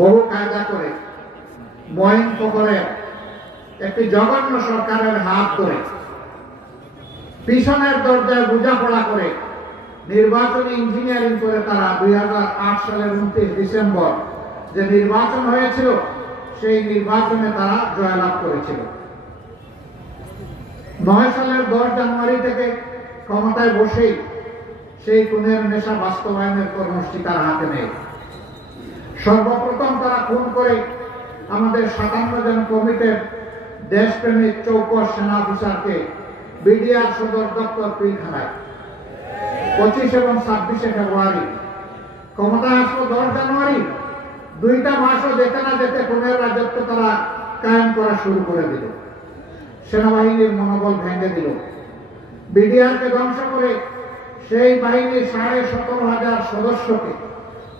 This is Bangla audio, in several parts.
বহু কায়দা করে মহিন ফখরের একটি জঘন্য সরকারের হাত ধরে পিছনের দরজায় বোঝাপড়া করে নির্বাচনী ইঞ্জিনিয়ারিং করে তারা 2008 সালের 29 ডিসেম্বর যে নির্বাচন হয়েছিল সেই নির্বাচনে তারা জয়লাভ করেছিল। 9 সালের 10 জানুয়ারি থেকে ক্ষমতায় বসেই সেই খুনের নেশা বাস্তবায়নের কর্মসূচি তারা হাতে নেয়। সর্বপ্রথম তারা খুন করে আমাদের 57 জন কমিটির দেশপ্রেমিক চৌকস সেনা অফিসারকে বিডিআর সদর দপ্তর পিলখানায় 25 এবং 26 ফেব্রুয়ারি। ক্ষমতায় আসলো 10 জানুয়ারি। 2টা মাসও যেতে না যেতে খুনের রাজত্ব তারা কায়েম করা শুরু করে দিল। সেনাবাহিনীর মনোবল ভেঙে দিল। বিডিআরকে ধ্বংস করে সেই বাহিনীর 17,500 সদস্যকে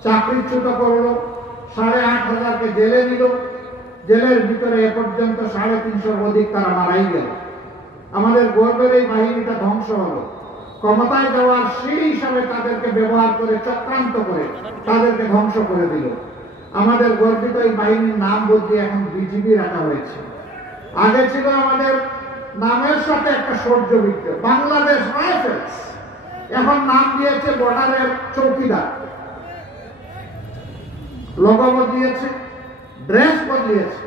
চাকরিচ্যুত করলো, 8,500কে জেলে নিল। জেলের ভিতরে এ পর্যন্ত 350 অধিক তারা মারাই গেল। আমাদের গর্বের এই বাহিনীটা ধ্বংস হলো। ক্ষমতায় যাওয়ার সিঁড়ি হিসাবে তাদেরকে ব্যবহার করে চক্রান্ত করে তাদেরকে ধ্বংস করে দিল। আমাদের গর্বিত এই বাহিনীর নাম বদলিয়ে এখন বিজিবি রাখা হয়েছে। আগে ছিল আমাদের নামের সাথে একটা সূর্যবৃত্ত, বাংলাদেশ রাইফেলস। এখন নাম দিয়েছে বর্ডারের চৌকিদার। লোগো বদলিয়েছে, ড্রেস বদলিয়েছে,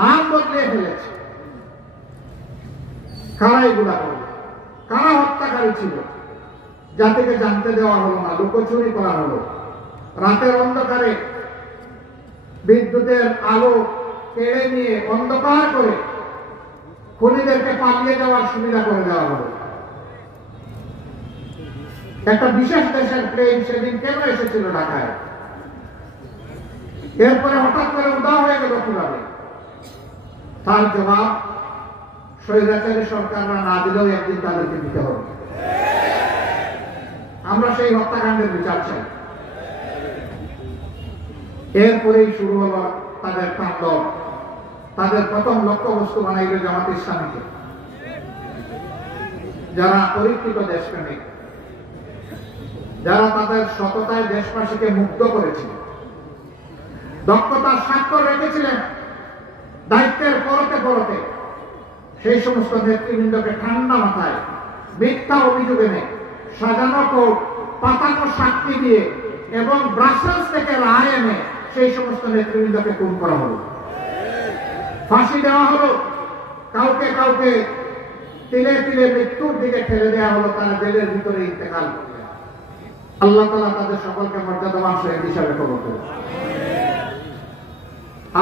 নাম বদলিয়ে ফেলেছে। কারা এগুলা করবে? কারা হত্যাকারী ছিল? জাতিকে জানতে দেওয়া হলো না, লুকোচুরি করা হলো। রাতের অন্ধকারে বিদ্যুতের আলো কেড়ে নিয়ে অন্ধকার করে খুনিদেরকে পালিয়ে যাওয়ার সুবিধা করে দেওয়া হলো। একটা বিশেষ দেশের প্লেন সেদিন কেন এসেছিল ঢাকায়? এরপরে হঠাৎ করে উদাও হয়ে গেল কিভাবে? তার জবাব স্বৈরাচারী সরকাররা না দিলেও একদিন তাদেরকে দিতে হবে। আমরা সেই হত্যাকাণ্ডের বিচার চাই। এরপরেই শুরু হলো তাদের তাণ্ডব। তাদের প্রথম লক্ষ্যবস্তু বানাইল জামাত ইসলামীকে, যারা পরীক্ষিত দেশপ্রেমিক, যারা তাদের সততায় দেশবাসীকে মুগ্ধ করেছিল, দক্ষতার স্বাক্ষর রেখেছিলেন, দায়িত্বের পরতে পরতে সেই সমস্ত নেতৃবৃন্দকে ঠান্ডা মাথায় মিথ্যা অভিযোগ এনে সাজানো কোর্ট, পাতানো সাক্ষী দিয়ে এবং ব্রাসেলস থেকে রায় এনে সেই সমস্ত নেতৃবৃন্দকে খুন করা হলো, ফাঁসি দেওয়া হলো। কাউকে কাউকে তিলে তিলে মৃত্যুর দিকে ঠেলে দেওয়া হলো, তারা জেলের ভিতরে ইন্তেকাল। আল্লাহ তাআলা তাদের সকলকে মর্যাদাবান শহীদ হিসাবে কবুল করুন।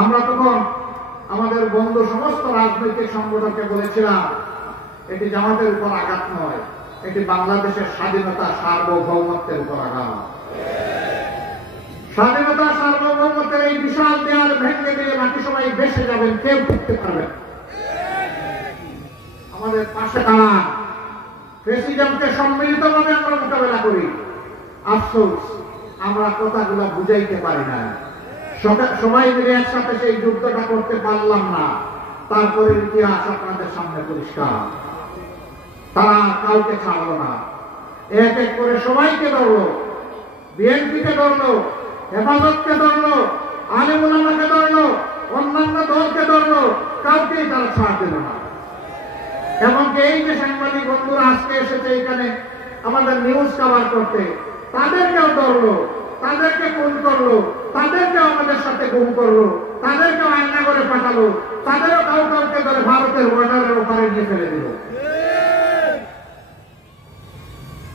আমরা তখন আমাদের বন্ধু সমস্ত রাজনৈতিক সংগঠনকে বলেছিলাম, এটি জামাতের উপর আঘাত নয়, এটি বাংলাদেশের স্বাধীনতা সার্বভৌমত্বের উপর আঘাত। স্বাধীনতা সার্বভৌমত্বের এই বিশাল দেয়াল ভেঙে দিয়ে বাকি সবাই বেসে যাবেন, কেউ টিকতে পারবেন। আমাদের পাশে দাঁড়ান, প্রেসিডেন্টকে সম্মিলিতভাবে আমরা মোকাবেলা করি। আফসোস আমরা কথাগুলো বুঝাইতে পারি না, সবাই মিলে একসাথে সেই যুদ্ধটা করতে পারলাম না। তারপরে ইতিহাস আপনাদের সামনে পরিষ্কার। তারা কাউকে ছাড়লো না, এক এক করে সবাইকে ধরলো, বিএনপিকে ধরলো, হেফাজতকে ধরলো, আলেম ওলামাকে ধরলো, অন্যান্য দলকে ধরলো, কাউকেই তারা ছাড় দিল না। এমনকি এই যে সাংবাদিক বন্ধুরা আজকে এসেছে এখানে আমাদের নিউজ কভার করতে, তাদেরকেও ধরলো, তাদেরকে খুন করলো, তাদেরকেও আমাদের সাথে গুম করলো, তাদেরকেও আয়না করে পাঠালো, তাদেরও কাউকে ধরে ভারতের বর্ডারের ওপারে নিয়ে ফেলে দিল।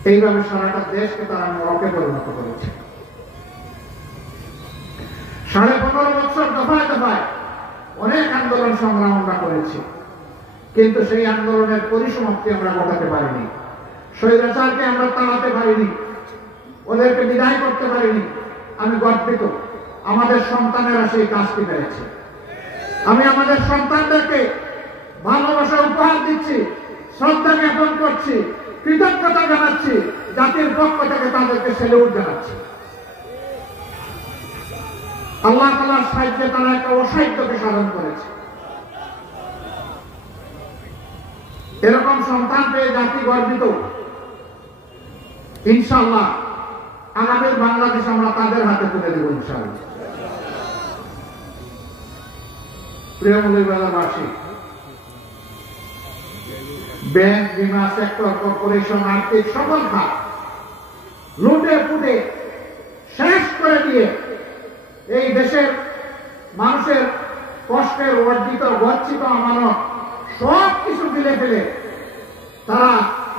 এইভাবে সারাটা দেশকে তারা নরকে পরিণত করেছে। 15.5 বছর দফায় দফায় অনেক আন্দোলন সংগ্রাম আমরা করেছি, কিন্তু সেই আন্দোলনের পরিসমাপ্তি আমরা ঘটাতে পারিনি। স্বৈরাচারকে আমরা তাড়াতে পারিনি, ওদেরকে বিদায় করতে পারিনি। আমি গর্বিত, আমাদের সন্তানেরা সেই কাজটি পেরেছে। আমি আমাদের সন্তানদেরকে ভালোবাসা উপহার দিচ্ছি, শ্রদ্ধা জ্ঞাপন করছি, কৃতজ্ঞতা জানাচ্ছি, জাতির পক্ষ থেকে তাদেরকে স্যালুট জানাচ্ছি। আল্লাহ তাআলার সাহায্যে তারা একটা অসাধ্যকে সাধন করেছে। এরকম সন্তান পেয়ে জাতি গর্বিত। ইনশাআল্লাহ আগামী বাংলাদেশ আমরা তাদের হাতে তুলে দেব ইনশাআল্লাহ। প্রিয় মৌলভীবাজারবাসী, ব্যাংক, বীমা সেক্টর, কর্পোরেশন, আর্থিক সকল খাত লুটে পুটে শেষ করে দিয়ে এই দেশের মানুষের কষ্টের অর্জিত গচ্ছিত আমানত সব কিছু দিলে ফেলে তারা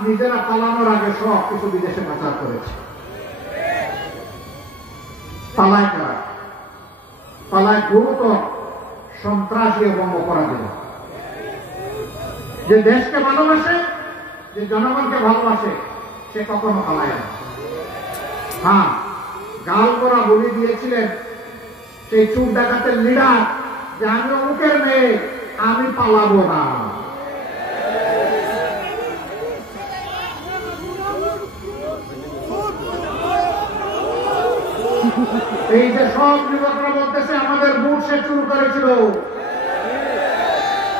নিজেরা পালানোর আগে সব কিছু বিদেশে পাচার করেছে। পালায় কারা? পালায় গুরুতর সন্ত্রাসী এবং অপরাধী। যে দেশকে ভালোবাসে, যে জনগণকে ভালোবাসে, সে কখনো পালায় না। হ্যাঁ, গাল করা বলে দিয়েছিলেন সেই চুর ডাকাতের লিডার যে আমি অমুকের মেয়ে, আমি পালাবো না। এই যে সব যুবকরা বলতেছে আমাদের ভোট সে চুর করেছিল,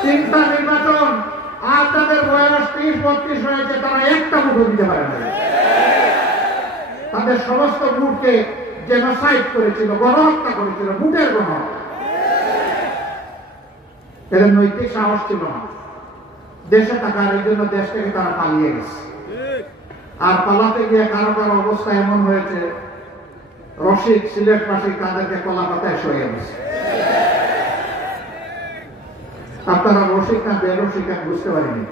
3টা নির্বাচন, আর তাদের বয়স 30-32 হয়েছে, তারা একটা ভোটও দিতে পারে না। তাদের সমস্ত ভোটকে জেনোসাইড করেছিল, গণহত্যা করেছিল, ভোটের গণহত্যা। এদের নৈতিক সাহস ছিল না দেশে থাকার, এই জন্য দেশ থেকে তারা পালিয়ে গেছে। আর পালাতে গিয়ে কারো কারো অবস্থা এমন হয়েছে, রশিদ, সিলেটবাসী তাদেরকে কলা পাতায় সরিয়ে দিচ্ছে। আপনারা রশিদ না বেরশিদ বুঝতে পারিনি।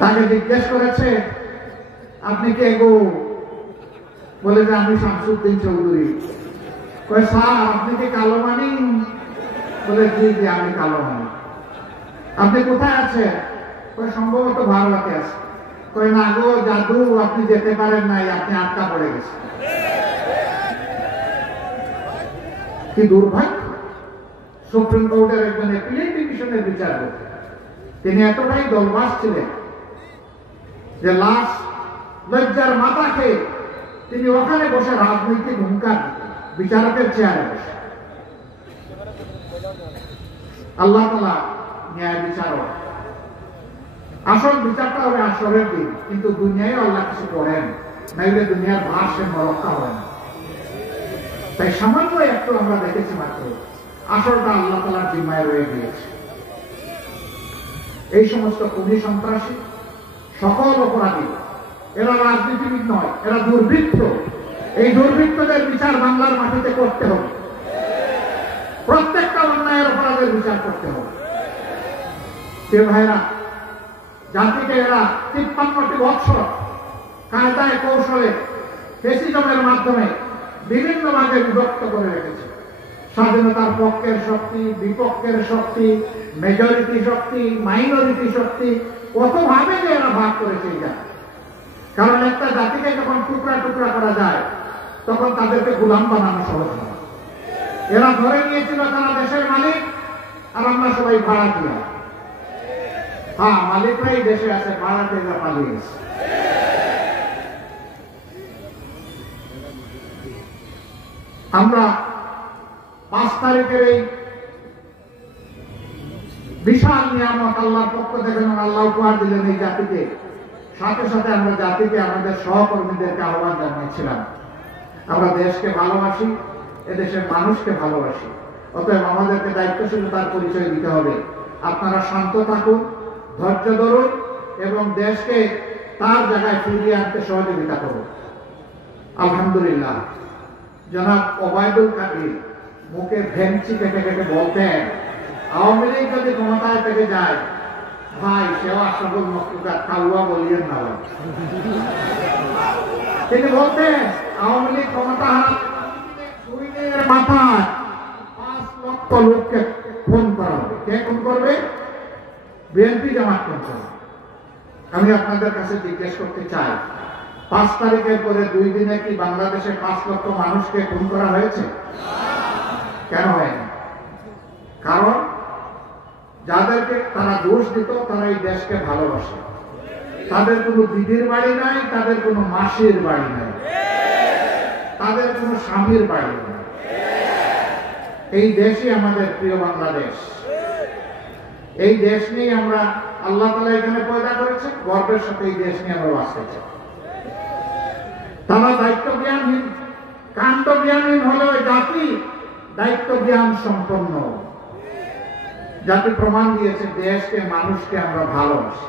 তাকে জিজ্ঞেস করেছে আপনি কে গো? বলে যে আমি শামসুদ্দিন চৌধুরী। কয় স্যার আপনি কি কালো মানি? বলে জি জি আমি কালো মানি। আপনি কোথায় আছেন? কয় সম্ভবত ভারতে আছে। কয় না গো জাদু, আপনি যেতে পারেন নাই, আপনি আটকা পড়ে গেছেন। কি দুর্ভাগ্য! সুপ্রিম কোর্টের একজন অ্যাপিলেট ডিভিশনের বিচারপতি, তিনি এতটাই দলবাস ছিলেন যে লাশ লজ্জার মাথা খেয়ে তিনি ওখানে বসে রাজনৈতিক হুঙ্কার দিতেন, বিচারকের চেয়ারে বসে। আল্লাহ তাআলা ন্যায় বিচারক, আসল বিচারটা হবে আসরের দিন, কিন্তু দুনিয়ায় আল্লাহ কিছু করেন নাইলে দুনিয়ার ভার সে রক্ষা হয় না। তাই সামান্য একটু আমরা দেখেছি মাত্র, আসলটা আল্লাহ তাআলার জিম্মায় রয়ে গিয়েছে। এই সমস্ত খুনি সন্ত্রাসী, সকল অপরাধী, এরা রাজনীতিবিদ নয়, এরা দুর্বৃত্ত। এই দুর্বৃত্তদের বিচার বাংলার মাটিতে করতে হবে। প্রত্যেকটা অন্যায়ের অপরাধের বিচার করতে হবে। সে ভাইরা, জাতিকে এরা 53টি বছর কায়দায় কৌশলে ফ্যাসিজমের মাধ্যমে বিভিন্ন ভাগে বিভক্ত করে রেখেছে। স্বাধীনতার পক্ষের শক্তি, বিপক্ষের শক্তি, মেজরিটি শক্তি, মাইনরিটি শক্তি, কতভাবে যে এরা ভাগ করেছে এটা। কারণ একটা জাতিকে যখন টুকরা টুকরা করা যায় তখন তাদেরকে গোলাম বানানো সহজ না। এরা ধরে নিয়েছিল তারা দেশের মালিক আর আমরা সবাই ভাড়াটিয়া। হ্যাঁ, মালিকরাই দেশে আছে, ভাড়াটিয়া পালিয়ে গেছে। আমরা 5 তারিখের এই বিশাল নিয়ামত আল্লাহর পক্ষ থেকে আল্লাহ উপহার দিলেন এই জাতিকে, সাথে সাথে আমরা জাতিকে, আমাদের সহকর্মীদেরকে আহ্বান জানিয়েছিলাম আমরা দেশকে ভালোবাসি, এদেশের মানুষকে ভালোবাসি, অতএব আমাদেরকে দায়িত্বশীলতার পরিচয় দিতে হবে। আপনারা শান্ত থাকুন, ধৈর্য ধরুন এবং দেশকে তার জায়গায় ফিরিয়ে আনতে সহযোগিতা করুন। আলহামদুলিল্লাহ, জনাব ওবায়দুল কাদের মুখে ভেঙচি কেটে কেটে বলতেন আওয়ামী লীগ যদি ক্ষমতায় থেকে যায় ভাই সেবা সকল মক্তুকার কালুয়া বলিয়েন না। তিনি বলতেন আওয়ামী লীগ ক্ষমতা হারানোর মাথায় 5 লক্ষ লোককে খুন করা হবে। কে খুন করবে? বিএনপি জামাত খুন করবে। আমি আপনাদের কাছে জিজ্ঞেস করতে চাই, 5 তারিখের পরে 2 দিনে কি বাংলাদেশে 5 লক্ষ মানুষকে খুন করা হয়েছে? কেন হয়নি? কারণ যাদেরকে তারা দোষ দিত তারা এই দেশকে ভালোবাসে। তাদের কোনো দিদির বাড়ি নাই, তাদের কোনো মাসির বাড়ি নাই, তাদের কোনো স্বামীর বাড়ি নাই। এই দেশই আমাদের প্রিয় বাংলাদেশ। এই দেশ নিয়ে আমরা, আল্লাহ তাআলা এখানে পয়দা করেছে, গর্বের সাথে এই দেশ নিয়ে আমরা বাস করছি। তারা দায়িত্ব জ্ঞানহীন, কাণ্ড জ্ঞানহীন হলেও জাতি দায়িত্ব জ্ঞান সম্পন্ন। জাতি প্রমাণ দিয়েছে দেশকে মানুষকে আমরা ভালোবাসি।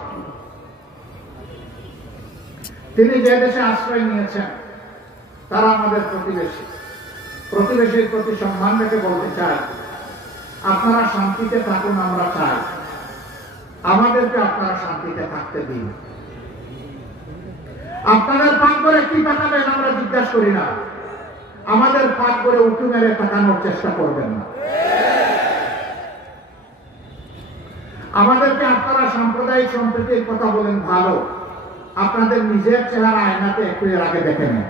তিনি যে দেশে আশ্রয় নিয়েছেন তারা আমাদের প্রতিবেশী। প্রতিবেশীর প্রতি সম্মান রেখে বলতে চাই, আপনারা শান্তিতে থাকুন, আমরা চাই আমাদেরকে আপনারা শান্তিতে থাকতে দিন। আপনাদের পাক করে কি পাঠাবেন আমরা জিজ্ঞাসা করি না, আমাদের পাক করে উঁচু মেরে তাকানোর চেষ্টা করবেন না। আমাদেরকে আপনারা সাম্প্রদায়িক সম্প্রীতির কথা বলেন, ভালো, আপনাদের নিজের চেহারা আয়নাতে একটু এর আগে দেখে নেন।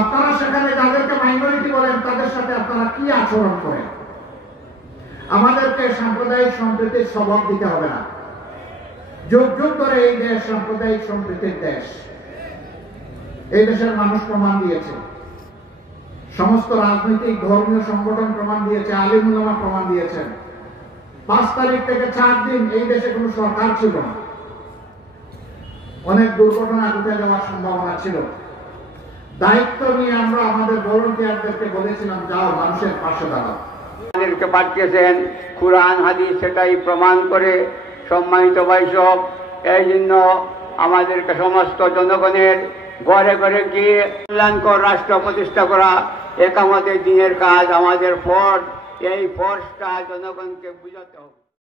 আপনারা সেখানে যাদেরকে মাইনরিটি বলেন তাদের সাথে আপনারা কি আচরণ করেন। আমাদেরকে সাম্প্রদায়িক সম্প্রীতির সবক দিতে হবে না। যুগ যুগ ধরে এই দেশ সাম্প্রদায়িক সম্প্রীতির দেশ। এই দেশের মানুষ প্রমাণ দিয়েছে, সমস্ত রাজনৈতিক ধর্মীয় সংগঠন প্রমাণ দিয়েছে, আলিম উলামা প্রমাণ দিয়েছেন। 5 তারিখ থেকে 4 দিন এই দেশে কোনো সরকার ছিল না, অনেক দুর্ঘটনা ঘটে যাওয়ার সম্ভাবনা ছিল। দায়িত্ব নিয়ে আমরা আমাদের ভলান্টিয়ারদেরকে বলেছিলাম, যাও মানুষের পাশে দাঁড়াও। আমাদেরকে পাঠিয়েছেন কুরআন হাদিস সেটাই প্রমাণ করে। সম্মানিত বৈঠক, এই জন্য আমাদেরকে সমস্ত জনগণের ঘরে ঘরে গিয়ে কল্যাণকর রাষ্ট্র প্রতিষ্ঠা করা একামতের দিনের কাজ আমাদের ফরজ। এই ফরজটা জনগণকে বুঝাতে হবে।